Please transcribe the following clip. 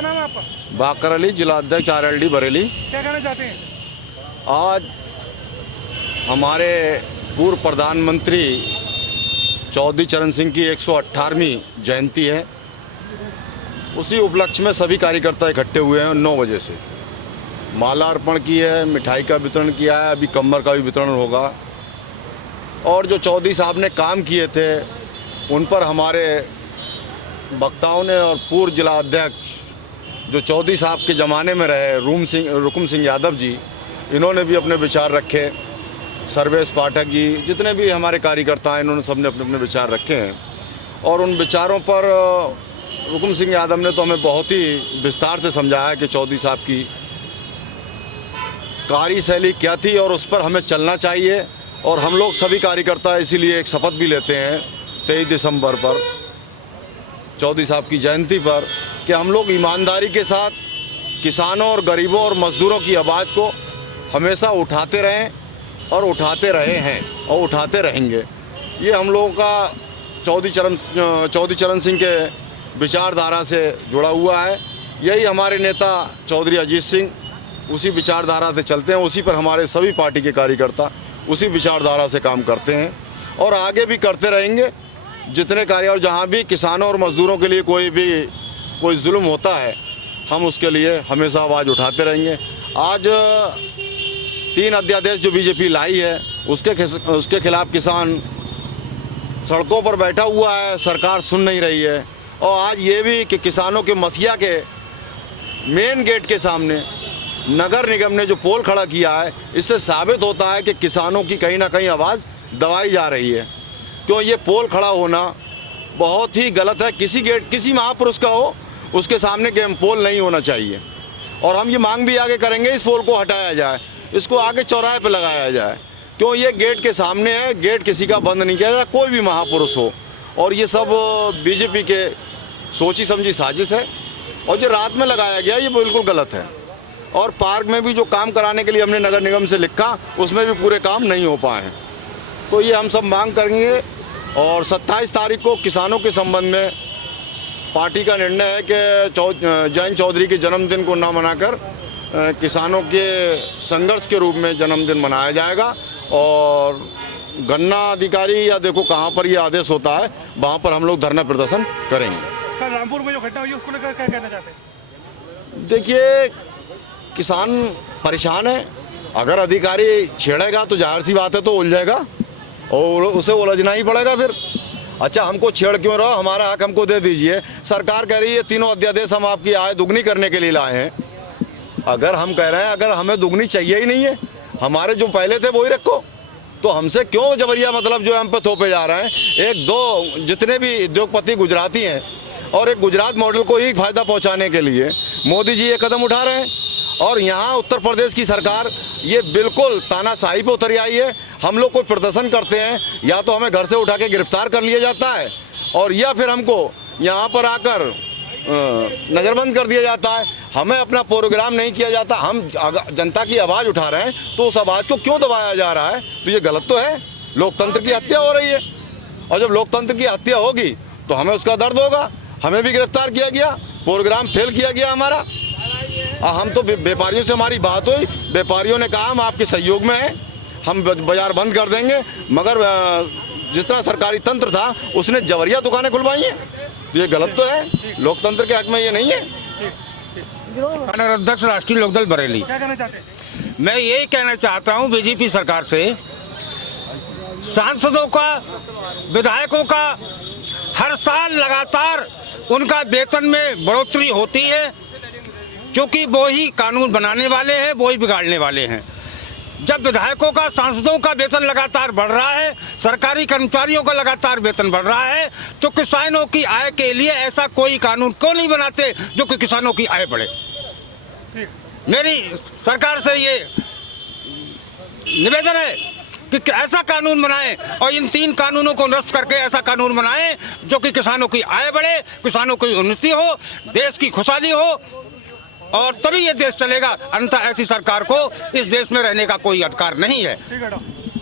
क्या नाम है आपका? बाकर अली, जिला अध्यक्ष RLD बरेली। क्या कहना चाहते हैं? आज हमारे पूर्व प्रधानमंत्री चौधरी चरण सिंह की 118वीं जयंती है। उसी उपलक्ष्य में सभी कार्यकर्ता इकट्ठे हुए हैं। 9 बजे से माला अर्पण की है, मिठाई का वितरण किया है, अभी कम्बल का भी वितरण होगा। और जो चौधरी साहब ने काम किए थे उन पर हमारे वक्ताओं ने और पूर्व जिला अध्यक्ष जो चौधरी साहब के ज़माने में रहे रुकुम सिंह यादव जी, इन्होंने भी अपने विचार रखे। सर्वेश पाठक जी, जितने भी हमारे कार्यकर्ता हैं, इन्होंने सबने अपने अपने विचार रखे हैं। और उन विचारों पर रुकुम सिंह यादव ने तो हमें बहुत ही विस्तार से समझाया कि चौधरी साहब की कार्यशैली क्या थी और उस पर हमें चलना चाहिए। और हम लोग सभी कार्यकर्ता इसीलिए एक शपथ भी लेते हैं 23 दिसंबर पर, चौधरी साहब की जयंती पर, कि हम लोग ईमानदारी के साथ किसानों और गरीबों और मज़दूरों की आवाज़ को हमेशा उठाते रहें और उठाते रहे हैं और उठाते रहेंगे। ये हम लोगों का चौधरी चरण सिंह के विचारधारा से जुड़ा हुआ है। यही हमारे नेता चौधरी अजीत सिंह उसी विचारधारा से चलते हैं। उसी पर हमारे सभी पार्टी के कार्यकर्ता उसी विचारधारा से काम करते हैं और आगे भी करते रहेंगे। जितने कार्य और जहाँ भी किसानों और मज़दूरों के लिए कोई जुल्म होता है, हम उसके लिए हमेशा आवाज़ उठाते रहेंगे। आज 3 अध्यादेश जो बीजेपी लाई है उसके खिलाफ किसान सड़कों पर बैठा हुआ है, सरकार सुन नहीं रही है। और आज ये भी कि किसानों के मसीहा के मेन गेट के सामने नगर निगम ने जो पोल खड़ा किया है, इससे साबित होता है कि किसानों की कहीं ना कहीं आवाज़ दबाई जा रही है। क्यों ये पोल खड़ा होना बहुत ही गलत है। किसी महापुरुष का हो उसके सामने गेम पोल नहीं होना चाहिए। और हम ये मांग भी आगे करेंगे, इस पोल को हटाया जाए, इसको आगे चौराहे पे लगाया जाए। क्यों ये गेट के सामने है, गेट किसी का बंद नहीं किया जाए, कोई भी महापुरुष हो। और ये सब बीजेपी के सोची समझी साजिश है और जो रात में लगाया गया ये बिल्कुल गलत है। और पार्क में भी जो काम कराने के लिए हमने नगर निगम से लिखा, उसमें भी पूरे काम नहीं हो पाए हैं। तो ये हम सब मांग करेंगे। और 27 तारीख को किसानों के संबंध में पार्टी का निर्णय है कि जयंत चौधरी के जन्मदिन को ना मनाकर किसानों के संघर्ष के रूप में जन्मदिन मनाया जाएगा। और गन्ना अधिकारी या देखो कहाँ पर ये आदेश होता है, वहाँ पर हम लोग धरना प्रदर्शन करेंगे। कल रामपुर में जो घटना हुई उसको लेकर क्या कहना चाहते हैं? देखिए, किसान परेशान है। अगर अधिकारी छेड़ेगा तो जाहिर सी बात है तो उलझेगा और उसे उलझना ही पड़ेगा फिर। अच्छा, हमको छेड़ क्यों रहा, हमारा हक हमको दे दीजिए। सरकार कह रही है 3 अध्यादेश हम आपकी आय दुगनी करने के लिए लाए हैं। अगर हम कह रहे हैं अगर हमें दुगनी चाहिए ही नहीं है, हमारे जो पहले थे वही रखो, तो हमसे क्यों जबरिया मतलब जो हम पे थोपे जा रहे हैं। 1-2 जितने भी उद्योगपति गुजराती हैं और एक गुजरात मॉडल को ही फायदा पहुंचाने के लिए मोदी जी ये कदम उठा रहे हैं। और यहाँ उत्तर प्रदेश की सरकार ये बिल्कुल तानाशाही पे उतर आई है। हम लोग कोई प्रदर्शन करते हैं या तो हमें घर से उठा के गिरफ्तार कर लिया जाता है और या फिर हमको यहाँ पर आकर नज़रबंद कर दिया जाता है। हमें अपना प्रोग्राम नहीं किया जाता। हम जनता की आवाज़ उठा रहे हैं तो उस आवाज़ को क्यों दबाया जा रहा है? तो ये गलत तो है। लोकतंत्र की हत्या हो रही है और जब लोकतंत्र की हत्या होगी तो हमें उसका दर्द होगा। हमें भी गिरफ्तार किया गया, प्रोग्राम फेल किया गया हमारा। हम तो व्यापारियों से हमारी बात हुई, व्यापारियों ने कहा हम आपके सहयोग में हैं, हम बाज़ार बंद कर देंगे। मगर जितना सरकारी तंत्र था उसने जबरिया दुकानें खुलवाई हैं। तो ये गलत तो है, लोकतंत्र के हक में ये नहीं है। अध्यक्ष राष्ट्रीय लोकदल बरेली। क्या कहना चाहते हैं? मैं यही कहना चाहता हूं बीजेपी सरकार से, सांसदों का, विधायकों का हर साल लगातार उनका वेतन में बढ़ोतरी होती है, क्योंकि वो ही कानून बनाने वाले हैं, वो ही बिगाड़ने वाले हैं। जब विधायकों का, सांसदों का वेतन लगातार बढ़ रहा है, सरकारी कर्मचारियों का लगातार वेतन बढ़ रहा है, तो किसानों की आय के लिए ऐसा कोई कानून क्यों नहीं बनाते जो कि किसानों की आय बढ़े। मेरी सरकार से ये निवेदन है कि ऐसा कानून बनाएं और इन 3 कानूनों को नष्ट करके ऐसा कानून बनाएं जो कि किसानों की आय बढ़े, किसानों की उन्नति हो, देश की खुशहाली हो, और तभी ये देश चलेगा। अन्यथा ऐसी सरकार को इस देश में रहने का कोई अधिकार नहीं है।